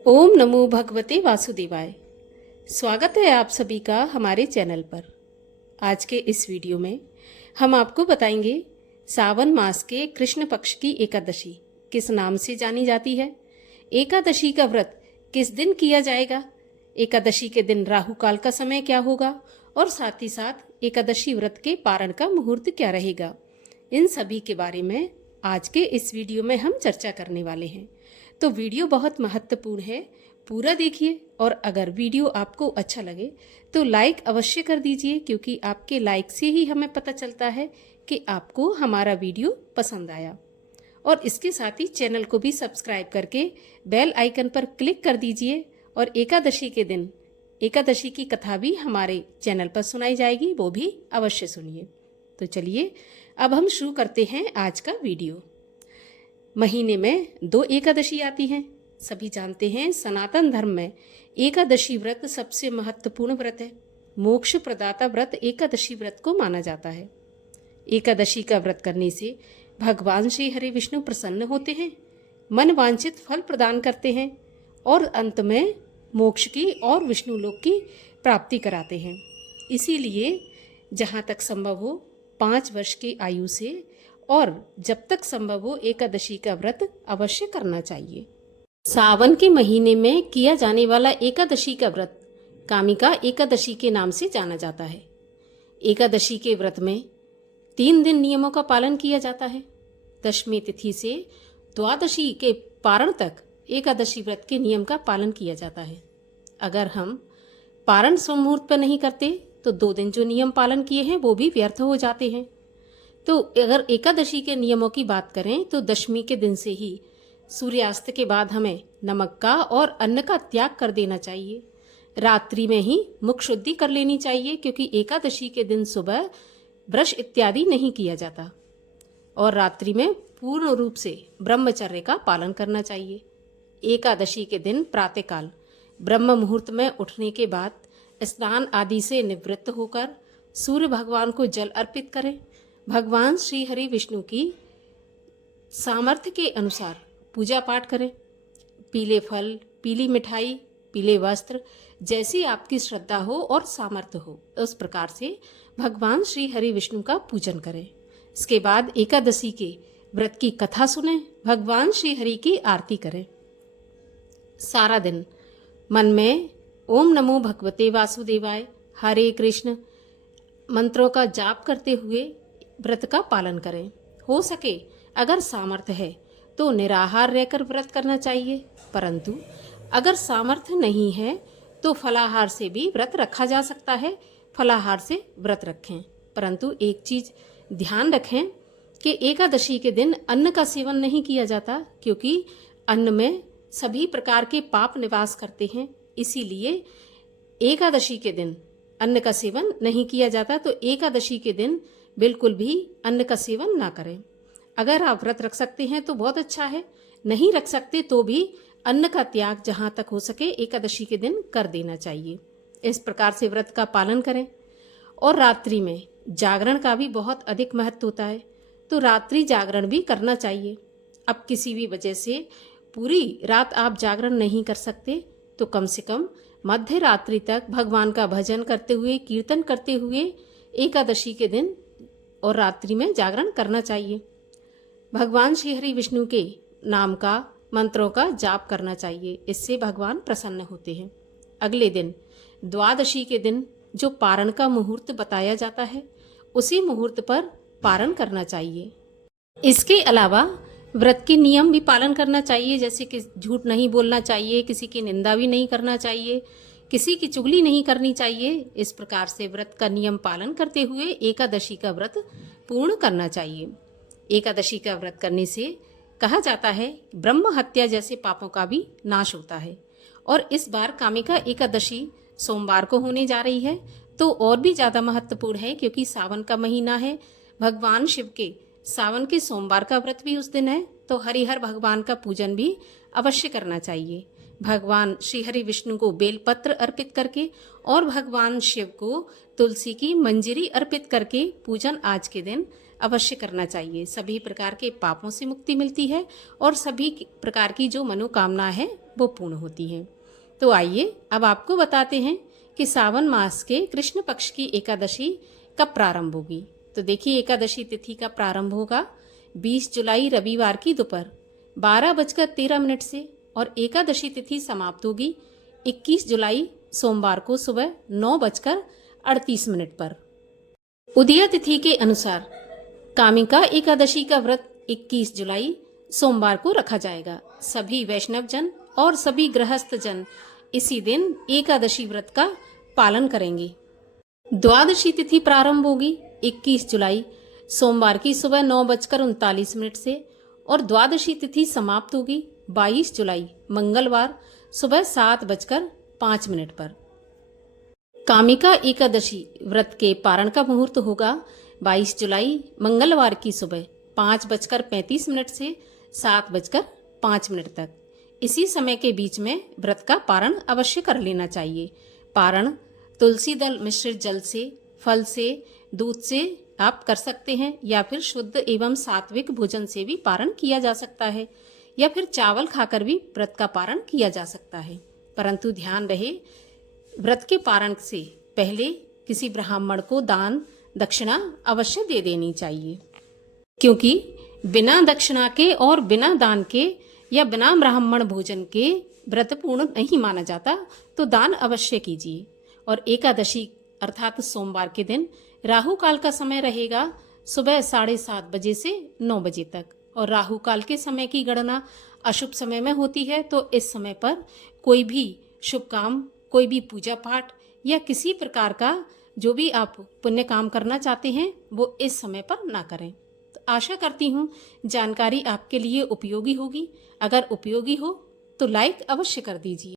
ओम नमो भगवते वासुदेवाय। स्वागत है आप सभी का हमारे चैनल पर। आज के इस वीडियो में हम आपको बताएंगे सावन मास के कृष्ण पक्ष की एकादशी किस नाम से जानी जाती है, एकादशी का व्रत किस दिन किया जाएगा, एकादशी के दिन राहु काल का समय क्या होगा और साथ ही साथ एकादशी व्रत के पारण का मुहूर्त क्या रहेगा। इन सभी के बारे में आज के इस वीडियो में हम चर्चा करने वाले हैं। तो वीडियो बहुत महत्वपूर्ण है, पूरा देखिए और अगर वीडियो आपको अच्छा लगे तो लाइक अवश्य कर दीजिए, क्योंकि आपके लाइक से ही हमें पता चलता है कि आपको हमारा वीडियो पसंद आया। और इसके साथ ही चैनल को भी सब्सक्राइब करके बेल आइकन पर क्लिक कर दीजिए। और एकादशी के दिन एकादशी की कथा भी हमारे चैनल पर सुनाई जाएगी, वो भी अवश्य सुनिए। तो चलिए अब हम शुरू करते हैं आज का वीडियो। महीने में 2 एकादशी आती हैं। सभी जानते हैं सनातन धर्म में एकादशी व्रत सबसे महत्वपूर्ण व्रत है। मोक्ष प्रदाता व्रत एकादशी व्रत को माना जाता है। एकादशी का व्रत करने से भगवान श्री हरि विष्णु प्रसन्न होते हैं, मन वांछित फल प्रदान करते हैं और अंत में मोक्ष की और विष्णु लोक की प्राप्ति कराते हैं। इसीलिए जहाँ तक संभव हो 5 वर्ष की आयु से और जब तक संभव हो एकादशी का व्रत अवश्य करना चाहिए। सावन के महीने में किया जाने वाला एकादशी का व्रत कामिका एकादशी के नाम से जाना जाता है। एकादशी के व्रत में 3 दिन नियमों का पालन किया जाता है। दशमी तिथि से द्वादशी के पारण तक एकादशी व्रत के नियम का पालन किया जाता है। अगर हम पारण मुहूर्त पर नहीं करते तो 2 दिन जो नियम पालन किए हैं वो भी व्यर्थ हो जाते हैं। तो अगर एकादशी के नियमों की बात करें तो दशमी के दिन से ही सूर्यास्त के बाद हमें नमक का और अन्न का त्याग कर देना चाहिए। रात्रि में ही मुख शुद्धि कर लेनी चाहिए, क्योंकि एकादशी के दिन सुबह ब्रश इत्यादि नहीं किया जाता। और रात्रि में पूर्ण रूप से ब्रह्मचर्य का पालन करना चाहिए। एकादशी के दिन प्रातःकाल ब्रह्म मुहूर्त में उठने के बाद स्नान आदि से निवृत्त होकर सूर्य भगवान को जल अर्पित करें। भगवान श्री हरि विष्णु की सामर्थ्य के अनुसार पूजा पाठ करें। पीले फल, पीली मिठाई, पीले वस्त्र, जैसी आपकी श्रद्धा हो और सामर्थ्य हो उस प्रकार से भगवान श्री हरि विष्णु का पूजन करें। इसके बाद एकादशी के व्रत की कथा सुनें, भगवान श्री हरि की आरती करें। सारा दिन मन में ओम नमो भगवते वासुदेवाय, हरे कृष्ण मंत्रों का जाप करते हुए व्रत का पालन करें। हो सके अगर सामर्थ्य है तो निराहार रहकर व्रत करना चाहिए, परंतु अगर सामर्थ्य नहीं है तो फलाहार से भी व्रत रखा जा सकता है। फलाहार से व्रत रखें, परंतु एक चीज ध्यान रखें कि एकादशी के दिन अन्न का सेवन नहीं किया जाता, क्योंकि अन्न में सभी प्रकार के पाप निवास करते हैं। इसीलिए एकादशी के दिन अन्न का सेवन नहीं किया जाता। तो एकादशी के दिन बिल्कुल भी अन्न का सेवन ना करें। अगर आप व्रत रख सकते हैं तो बहुत अच्छा है, नहीं रख सकते तो भी अन्न का त्याग जहां तक हो सके एकादशी के दिन कर देना चाहिए। इस प्रकार से व्रत का पालन करें। और रात्रि में जागरण का भी बहुत अधिक महत्व होता है, तो रात्रि जागरण भी करना चाहिए। अब किसी भी वजह से पूरी रात आप जागरण नहीं कर सकते तो कम से कम मध्य रात्रि तक भगवान का भजन करते हुए, कीर्तन करते हुए एकादशी के दिन और रात्रि में जागरण करना चाहिए। भगवान श्री हरि विष्णु के नाम का, मंत्रों का जाप करना चाहिए, इससे भगवान प्रसन्न होते हैं। अगले दिन द्वादशी के दिन जो पारण का मुहूर्त बताया जाता है उसी मुहूर्त पर पारण करना चाहिए। इसके अलावा व्रत के नियम भी पालन करना चाहिए, जैसे कि झूठ नहीं बोलना चाहिए, किसी की निंदा भी नहीं करना चाहिए, किसी की चुगली नहीं करनी चाहिए। इस प्रकार से व्रत का नियम पालन करते हुए एकादशी का व्रत पूर्ण करना चाहिए। एकादशी का व्रत करने से कहा जाता है ब्रह्म हत्या जैसे पापों का भी नाश होता है। और इस बार कामिका एकादशी सोमवार को होने जा रही है, तो और भी ज़्यादा महत्वपूर्ण है, क्योंकि सावन का महीना है। भगवान शिव के सावन के सोमवार का व्रत भी उस दिन है, तो हरिहर भगवान का पूजन भी अवश्य करना चाहिए। भगवान श्री हरि विष्णु को बेलपत्र अर्पित करके और भगवान शिव को तुलसी की मंजरी अर्पित करके पूजन आज के दिन अवश्य करना चाहिए। सभी प्रकार के पापों से मुक्ति मिलती है और सभी प्रकार की जो मनोकामना है वो पूर्ण होती हैं। तो आइए अब आपको बताते हैं कि सावन मास के कृष्ण पक्ष की एकादशी कब प्रारंभ होगी। तो देखिए, एकादशी तिथि का प्रारंभ होगा 20 जुलाई रविवार की दोपहर 12:13 से और एकादशी तिथि समाप्त होगी 21 जुलाई सोमवार को सुबह 9:38 पर। उदया तिथि के अनुसार कामिका एकादशी का व्रत 21 जुलाई सोमवार को रखा जाएगा। सभी वैष्णव जन और सभी गृहस्थ जन इसी दिन एकादशी व्रत का पालन करेंगे। द्वादशी तिथि प्रारंभ होगी 21 जुलाई सोमवार की सुबह 9:39 से और द्वादशी तिथि समाप्त होगी 22 जुलाई मंगलवार सुबह 7:05 पर। कामिका एकादशी व्रत के पारण का मुहूर्त होगा 22 जुलाई मंगलवार की सुबह 5:35 से 7:05 तक। इसी समय के बीच में व्रत का पारण अवश्य कर लेना चाहिए। पारण तुलसी दल मिश्रित जल से, फल से, दूध से आप कर सकते हैं या फिर शुद्ध एवं सात्विक भोजन से भी पारण किया जा सकता है या फिर चावल खाकर भी व्रत का पारण किया जा सकता है। परंतु ध्यान रहे, व्रत के पारण से पहले किसी ब्राह्मण को दान दक्षिणा अवश्य दे देनी चाहिए, क्योंकि बिना दक्षिणा के और बिना दान के या बिना ब्राह्मण भोजन के व्रत पूर्ण नहीं माना जाता। तो दान अवश्य कीजिए। और एकादशी अर्थात सोमवार के दिन राहु काल का समय रहेगा सुबह 7:30 बजे से 9 बजे तक। और राहु काल के समय की गणना अशुभ समय में होती है। तो इस समय पर कोई भी शुभ काम, कोई भी पूजा पाठ या किसी प्रकार का जो भी आप पुण्य काम करना चाहते हैं वो इस समय पर ना करें। तो आशा करती हूँ जानकारी आपके लिए उपयोगी होगी। अगर उपयोगी हो तो लाइक अवश्य कर दीजिए।